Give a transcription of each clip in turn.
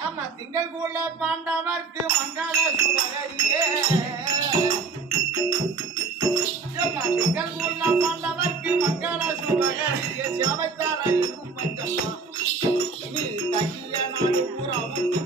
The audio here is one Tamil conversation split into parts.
ஆமா. திங்கள் கூட பாண்டவர்க்கு மங்கள சுடகரியே ஏம்மா, திங்கள் கூட பாண்டவர்க்கு மங்கள சுடகரியே சிவத்தார இருக்கும் பஞ்சம்மா. நீ தகிய நாடு பூராவும்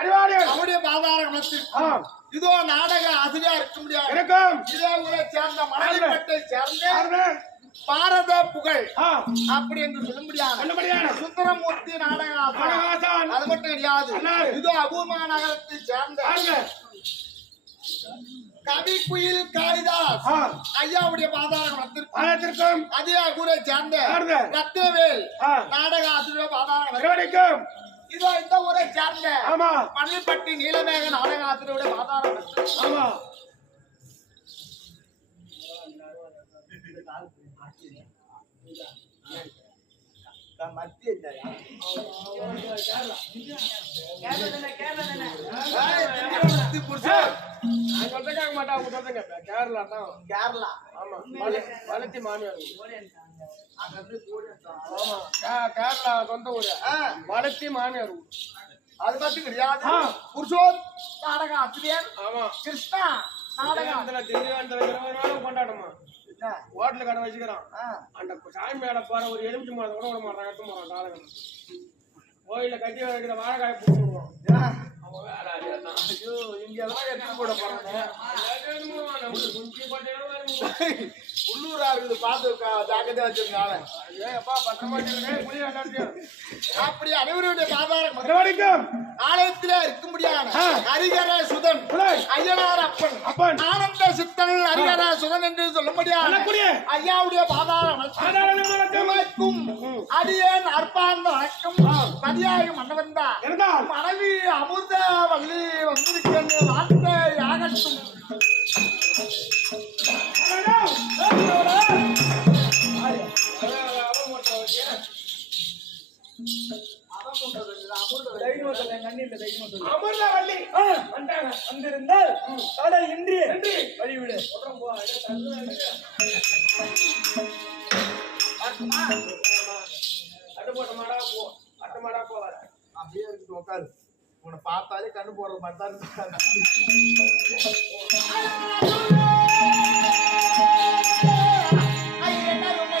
அறிவாளிகள். அவருடைய பாதார இதோ நாடக ஆசிரியா இருக்க முடியாது. இதே ஊரை சேர்ந்த மணலிப்பட்டை சேர்ந்த? பாரத புகழ் அப்படி என்று சொல்ல முடியாது நல்லபடியான. சுந்தரமூர்த்தி நாடக. அது மட்டும் கிடையாது. இதோ அபூர்வ நகரத்தை சேர்ந்த? கவி குயில் காளிதாஸ் ஐயாவுடைய பாதார குணத்திற்கு ஆயிரத்திற்கும் அதே ஊரை சேர்ந்த? ரத்னவேல் நாடக ஆசிரியர் பாதார திருவடிக்கும். இதோ இந்த ஊரை சேர்ந்த ஆமா மணிப்பட்டி நீலமேக நாடக ஆசிரியருடைய பாதார ஆமா கேட்பேன். கேரளா தான். கேரளா ஆமா. வள- வளர்ச்சி. கே- கேரளா சொந்த ஊரு. ஆ, வளர்ச்சி மாமியார் ஊரு. அது ஆ. புருஷோத். நாடக ஆசிரியர். ஆமா. கிருஷ்ணா நாடக திண்டிவனத்துல திண்டிவனத்துல இருபது நாள் கொண்டாடுமா? ஹோட்டல் கடை வச்சுக்கிறான். ஆ, அந்த சாமி மேல போற ஒரு எலுமிச்சு மரம் கூட விட மாட்டான். எடுத்து போறான் நாடகம். கோயில கட்டி வைக்கிற வாழைக்காய் போட்டு விடுவான் ஐயோ, இங்கெல்லாம் எடுத்து போட போறாங்க? உள்ளூரா இருக்குது பார்த்து ஜாக்கிரதையா வச்சிருக்காங்க ஏய் அப்பா பத்திரமா வச்சுருங்க அப்படி அனைவருடைய பாதாரம் மறுபடிக்கும் ஆலயத்திலே இருக்க முடியாது. ஹரிகர சுதன் ஐயனார் அப்பன். அப்பன். ஆனந்த சித்தன் ஹரிகர சுதன் என்று சொல்ல முடியாது. ஐயாவுடைய வணக்கம் அடியேன் அற்பார்ந்த வணக்கம். பதியாக மன்னவன் தான் மனைவி அமுத வள்ளி வந்திருக்கிறது வார்த்தை யாகட்டும் அட்டு போட்ட மாடா போ அட்டு மாடா போவார அப்படியே இருக்கு உட்காரு உன்னை பார்த்தாலே கண்ணு போடுற மாதிரி தான் இருக்காங்க ஐயனருமை,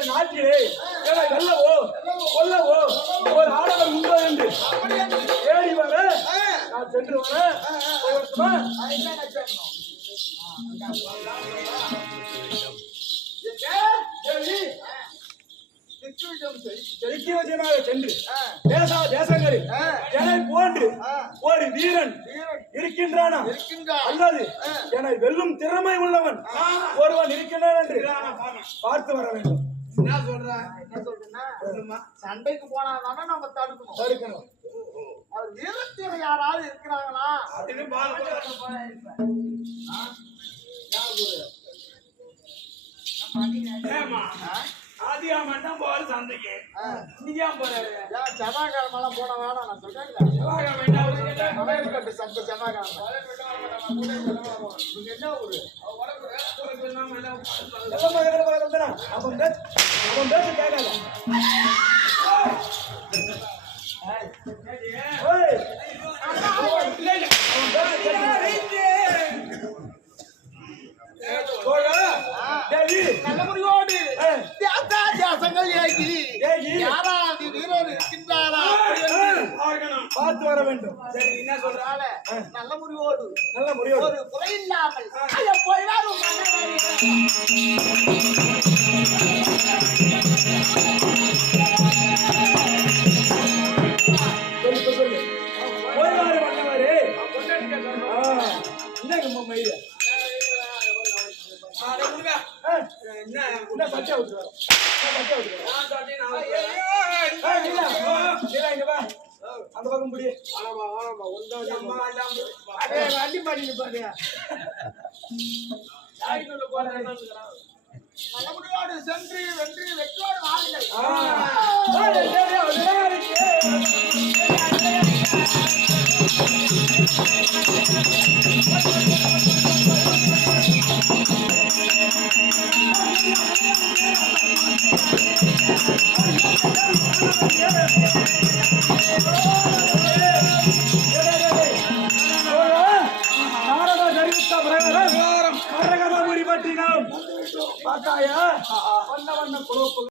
எந்த நாட்டிலே என்னை வெல்லவோ கொல்லவோ ஒரு ஆடவர் உண்டோ என்று தேடி வர. நான் சென்று வர போய் வரட்டுமா? ஆ, என்னங்க சொல்லணும் தேவி, நிச்சயம் செய். நித்திய விஜயமாக சென்று தேசா தேசங்களில். என்னை போன்று. ஒரு வீரன் வீரன் இருக்கின்றானா. அல்லது. என்னை வெல்லும் திறமை உள்ளவன் ஒருவன் இருக்கின்றான் என்று பார்த்து வர வேண்டும் என்ன சொல்ற? என்ன சொல்றேன்னா சண்டைக்கு போனாதானே நம்ம தடுக்கணும். தடுக்கணும். அவர் வீரத்தீர யாராவது இருக்கிறாங்களா? ஆதியாமன் போற சந்தைக்கு. நீங்க ஏன் செவ்வாய்க்கிழமெல்லாம் போன வேணாம் நான் சொல்றேன் செவ்வாய்க்கிழமை என்ன ஊரு ஏகி. யாராவது வீரர் இருக்கின்றாரா? பார்த்து வர வேண்டும். சரி என்ன நல்ல முறையோடு நல்ல முடிவு ஒரு குறை இல்லாமல் அங்க போய் வரும் அதே வண்டி பண்ணிட்டு பாரு யாருக்குள்ள போறேன் நல்ல முறையோடு சென்று வென்று வெற்றோடு வாருங்கள்